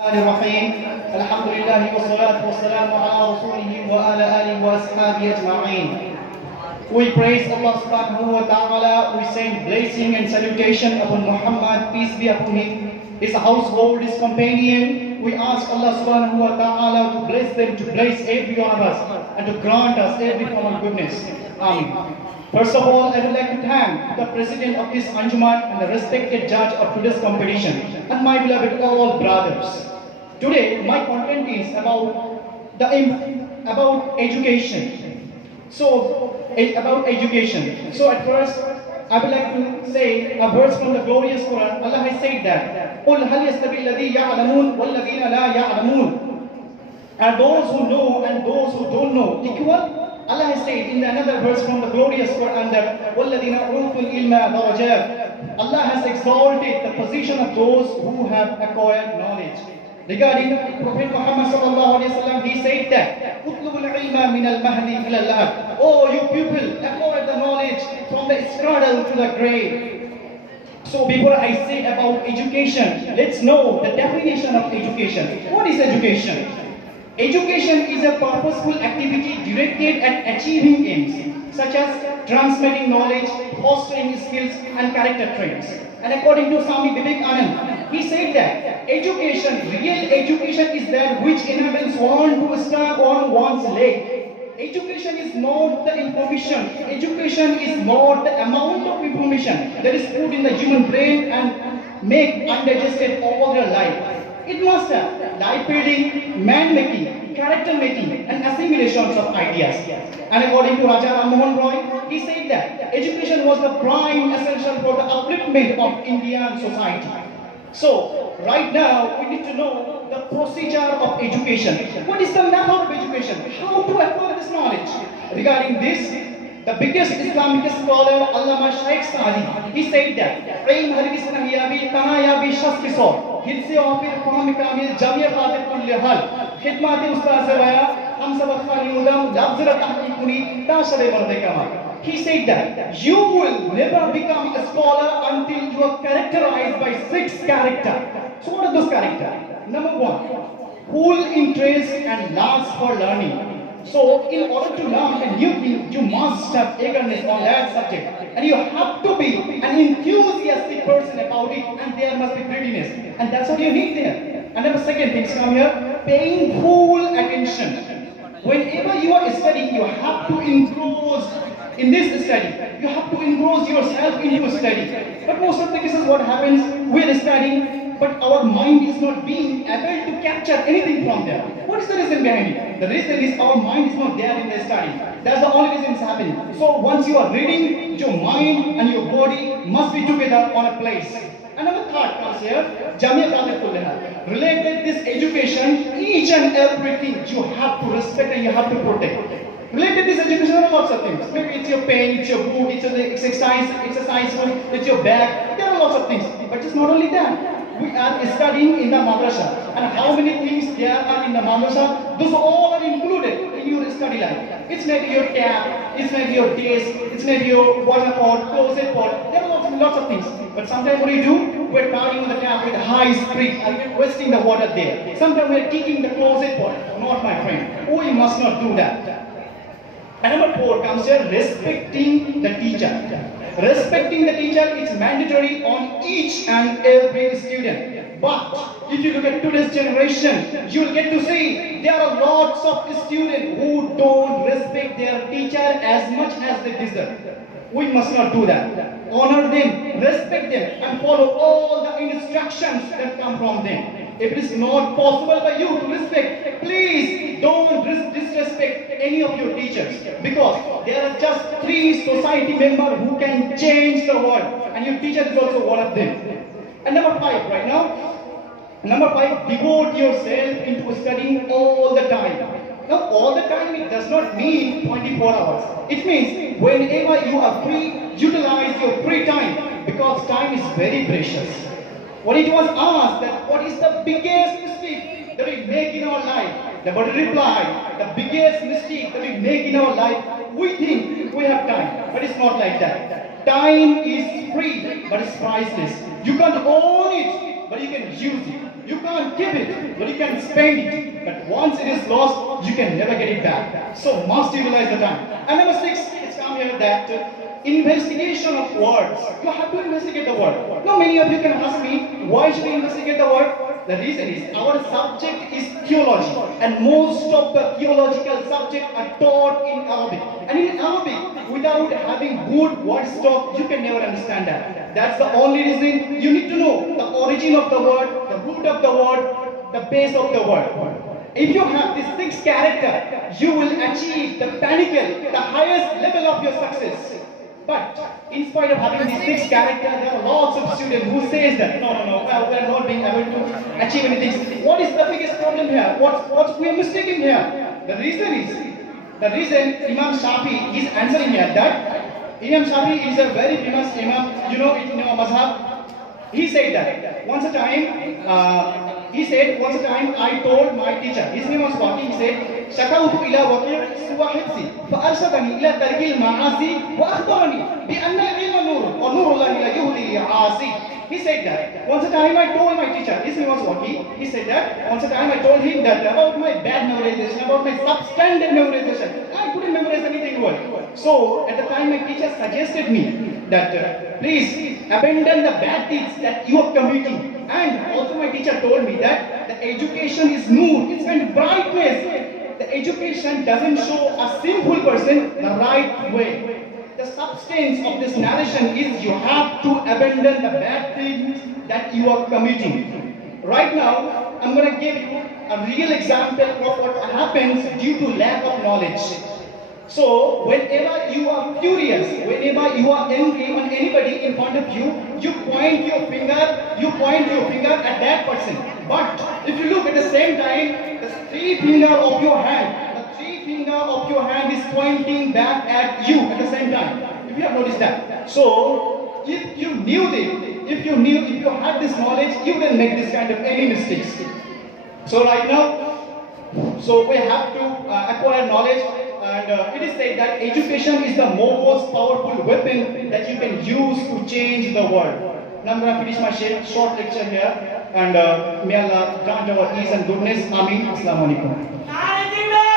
الرحيم الحمد لله والصلاة والسلام على رسوله وعلى آله وأصحابه أجمعين. We praise Allah subhanahu wa ta'ala. We send blessing and salutation upon Muhammad, peace be upon him, his household, his companion. We ask Allah subhanahu wa ta'ala to bless them, to bless every one of us, and to grant us every form of goodness. Amen. First of all, I would like to thank the president of this Anjuman and the respected judge of today's competition, and my beloved all brothers. Today, my content is about education. About education. So at first, I would like to say a verse from the glorious Quran. Allah has said that, قُلْ هَلْ يَسْتَوِي الَّذِي يَعْلَمُونَ وَالَّذِينَ لَا يَعْلَمُونَ. Are those who know and those who don't know equal? Allah has said in another verse from the glorious Quran that, وَالَّذِينَ أُوتُوا الْإِلْمَ دَرَجَاتٍ. Allah has exalted the position of those who have acquired knowledge. Regarding Prophet Muhammad sallallahu alaihi wasallam, he said that, "Utlubul ilma min al-mahdi ila al-lahad." Oh, you people, acquire the knowledge from the cradle to the grave. So before I say about education, let's know the definition of education. What is education? Education is a purposeful activity directed at achieving aims, such as transmitting knowledge, fostering skills, and character traits. And according to Swami Vivekananda, he said that real education is that which enables one to stand on one's leg. Education is not the information. Education is not the amount of information that is put in the human brain and make undigested all their life. It must have life building, man making, character making, and assimilations of ideas. And according to Raja Ram Mohan Roy, he said that education was the prime essential for the upliftment of Indian society. So, right now, we need to know the procedure of education. What is the method of education? How to acquire this knowledge? Regarding this, the biggest Islamic scholar, S.A.K, he said that, "Ilm hargisna yabi tanayabi shasqisor, hidse ofir fahmi kamil jamia qadir kulli hal, khidmati ustaz sabaya, ham sabaq khani udam, labzira tahqiquni, tashare barde kamal." He said that you will never become a scholar until you are characterized by 6 characters. So what are those characters? Number 1, full interest and lust for learning. So in order to learn a new thing, you must have eagerness on that subject. And you have to be an enthusiastic person about it, and there must be greediness. And that's what you need there. And then the second thing, come here, paying full attention. Whenever you are studying, you have to engross in this study. You have to engross yourself in your study. But most of the cases, what happens, we are studying, but our mind is not being able to capture anything from there. What is the reason behind it? The reason is our mind is not there in the study. That's the only reason it's happening. So once you are reading, your mind and your body must be together on a place. Another thought comes here, Jamia Qadir Kullaha. Related this education, each and everything you have to respect and you have to protect. Related this education, there are lots of things. Maybe it's your pen, it's your book, it's your exercise book, it's your bag. There are lots of things. But it's not only that. We are studying in the madrasa. And how many things there are in the madrasa, those all are included in your study life. It's maybe your cap, it's maybe your desk, it's maybe your water pot, closet pot. There are lots of things. But sometimes what do you do? We're turning on the tap with high speed and we're wasting the water there. Sometimes we're kicking the closet pot. Not my friend. We must not do that. And number 4 comes here, respecting the teacher. Respecting the teacher is mandatory on each and every student. But if you look at today's generation, you will get to see there are lots of students who don't respect their teacher as much as they deserve. We must not do that. Honor them, respect them, and follow all the instructions that come from them. If it is not possible for you to respect, please don't disrespect any of your teachers, because there are just 3 society members who can change the world, and your teacher is also one of them. And number 5 right now. Number 5, devote yourself into studying all the time. Now all the time, it does not mean 24 hours. It means whenever you are free, utilize your free time, because time is very precious. When it was asked that what is the biggest mistake that we make in our life, the body replied, the biggest mistake that we make in our life, we think we have time, but it's not like that. Time is free, but it's priceless. You can't own it, but you can use it. You can't keep it, but you can spend it. But once it is lost, you can never get it back. So must utilize the time. And number 6, it's come here that investigation of words. You have to investigate the word. Now many of you can ask me, why should we investigate the word? The reason is our subject is theology, and most of the theological subjects are taught in Arabic. And in Arabic, without having good word stock, you can never understand that. That's the only reason you need to know the origin of the word, the root of the word, the base of the word. If you have this 6 character, you will achieve the pinnacle, the highest level of your success. But in spite of having these 6 characters, there are lots of students who says that no, we are not being able to achieve anything. What is the biggest problem here? What we are mistaken here? The reason Imam Shafi is answering here that Imam Shafi is a very famous Imam, in our mazhab. He said that once a time I told my teacher, his name was Waqi, he said, شكوت إلى وقيع سوى حفظي فأرشدني إلى ترك المعاصي وأخبرني بأن العلم نور ونور الله لا يهدي لعاصي. He said that once a time I told my teacher, his name was Waqi, he said that once a time I told him that about my bad memorization, about my substandard memorization. I couldn't memorize anything well. So at the time my teacher suggested me that please abandon the bad deeds that you are committing. And also my teacher told me that the education is nur, it's kind brightness. The education doesn't show a sinful person the right way. The substance of this narration is you have to abandon the bad things that you are committing. Right now, I'm going to give you a real example of what happens due to lack of knowledge. So, whenever you are furious, whenever you are angry on anybody in front of you, you point your finger at that person. But if you look at the same time, the 3 finger of your hand is pointing back at you at the same time. If you have noticed that. So, if you knew this, if you had this knowledge, you wouldn't make this kind of any mistakes. So right now, we have to acquire knowledge. And it is said that education is the most powerful weapon that you can use to change the world. Now I'm going to finish my short lecture here. And may Allah grant our ease and goodness. Ameen. Assalamu alaikum.